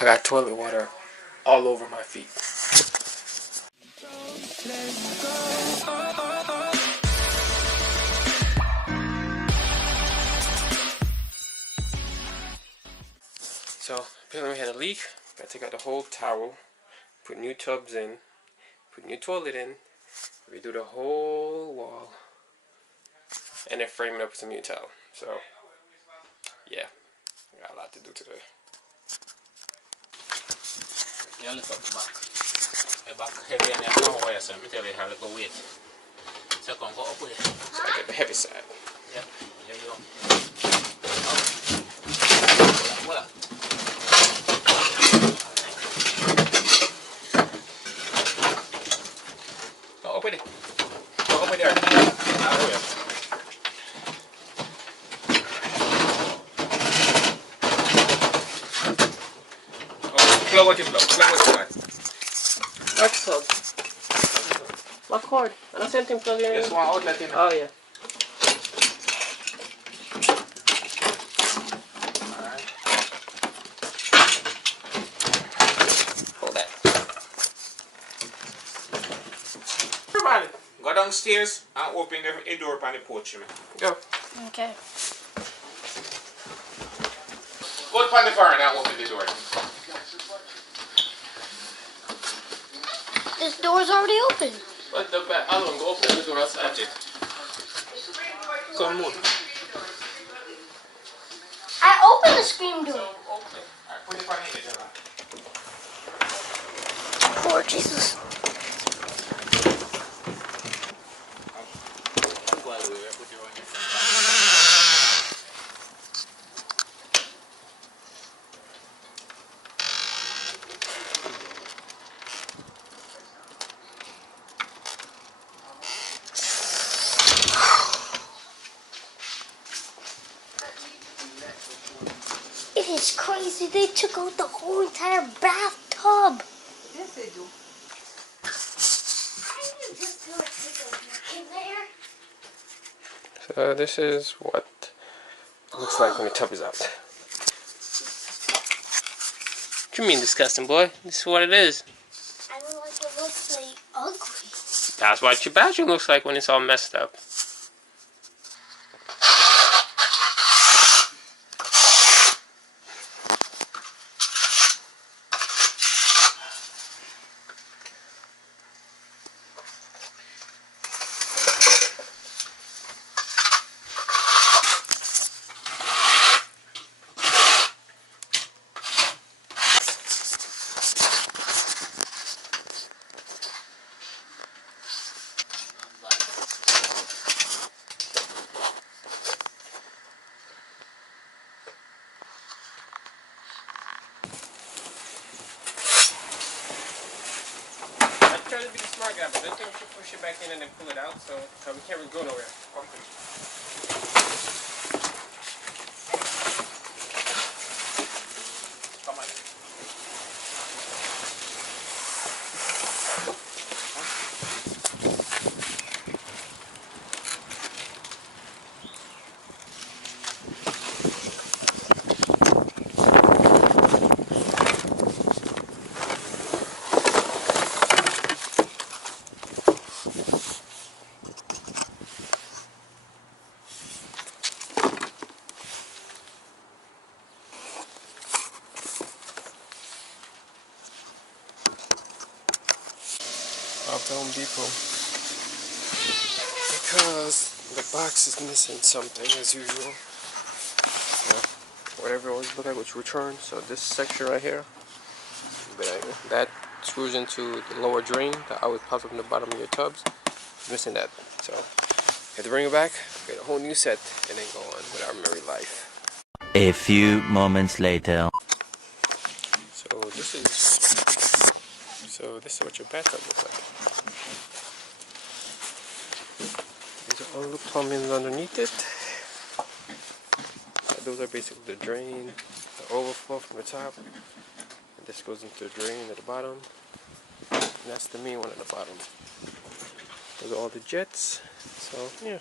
I got toilet water all over my feet. So apparently we had a leak. Gotta take out the whole towel, put new tubs in, put new toilet in, redo the whole wall, and then frame it up with some new towel. So yeah, I got a lot to do today. Yeah, lift up the back. The back heavy and the long way, so let me tell you how to go weight. So come go up with it. So I get the heavy side. Yeah, there you go. Voila. Go up with it. Go up with there. Now here. Plug what you plug. Plug what you want. What plug? What cord? I don't see anything plugged in. Just one outlet in. Oh yeah. Alright. Hold that. Everybody, go downstairs and open the door on the porch. Go. Okay. Go to the car and open the door. This door's already open. But the back, I don't go open the door outside. That's it. Come on. I opened the screen door. Okay. Alright, put it on the door. Poor Jesus. Go all the way. Put it on your front. It is crazy. They took out the whole entire bathtub. Yes, they do. So this is what it looks like when the tub is out. What you mean disgusting, boy? This is what it is. I don't like it looks like ugly. That's what your bathroom looks like when it's all messed up. Try to be the smart guy, but don't think we should push it back in and then pull it out, so we can't really go nowhere. Come on. Home Depot because the box is missing something as usual. Whatever it always look like was returned. So this section right here, that screws into the lower drain that always pops up in the bottom of your tubs. It's missing that, so had to bring it back, get a whole new set, and then go on with our merry life. A few moments later. So this is what your bathtub looks like. These are all the plumbings underneath it. Those are basically the drain, the overflow from the top. And this goes into the drain at the bottom. And that's the main one at the bottom. Those are all the jets. So yeah.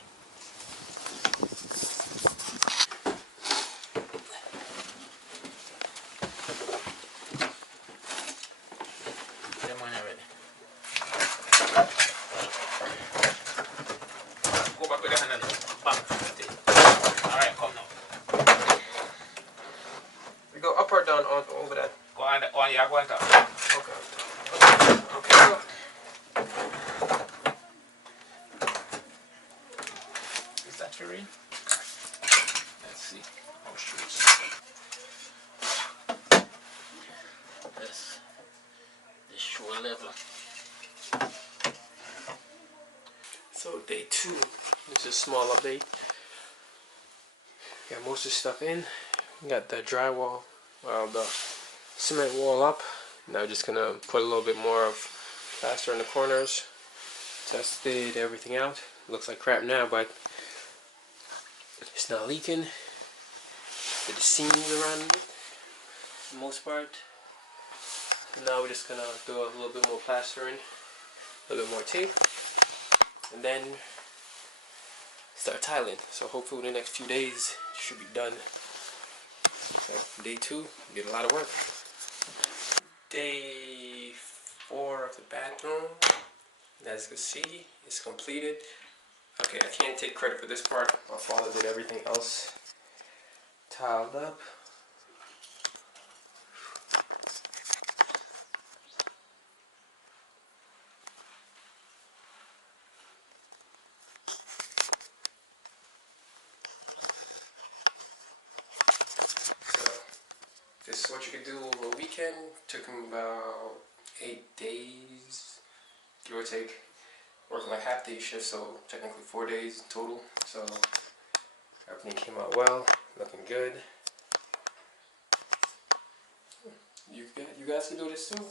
No, ya aguanta. Okay. Okay. Is that your ring? Let's see. Oh, shoot. Yes. The shoe level. So day 2. This is a small update. Got most of the stuff in. Got the drywall, the cement wall up. Now just gonna put a little bit more of plaster in the corners. Tested everything out. Looks like crap now, but it's not leaking. Did the seams around it, for the most part. Now we're just gonna do a little bit more plastering, a little bit more tape, and then start tiling. So hopefully in the next few days it should be done. So day 2, did a lot of work. Day 4 of the bathroom, as you can see, it's completed. Okay, I can't take credit for this part. My father did everything else. Tiled up. So this is what you could do over a weekend. Took him about 8 days, give or take. Working like half day shift, so technically 4 days total. So everything came out well, looking good. You guys can do this too.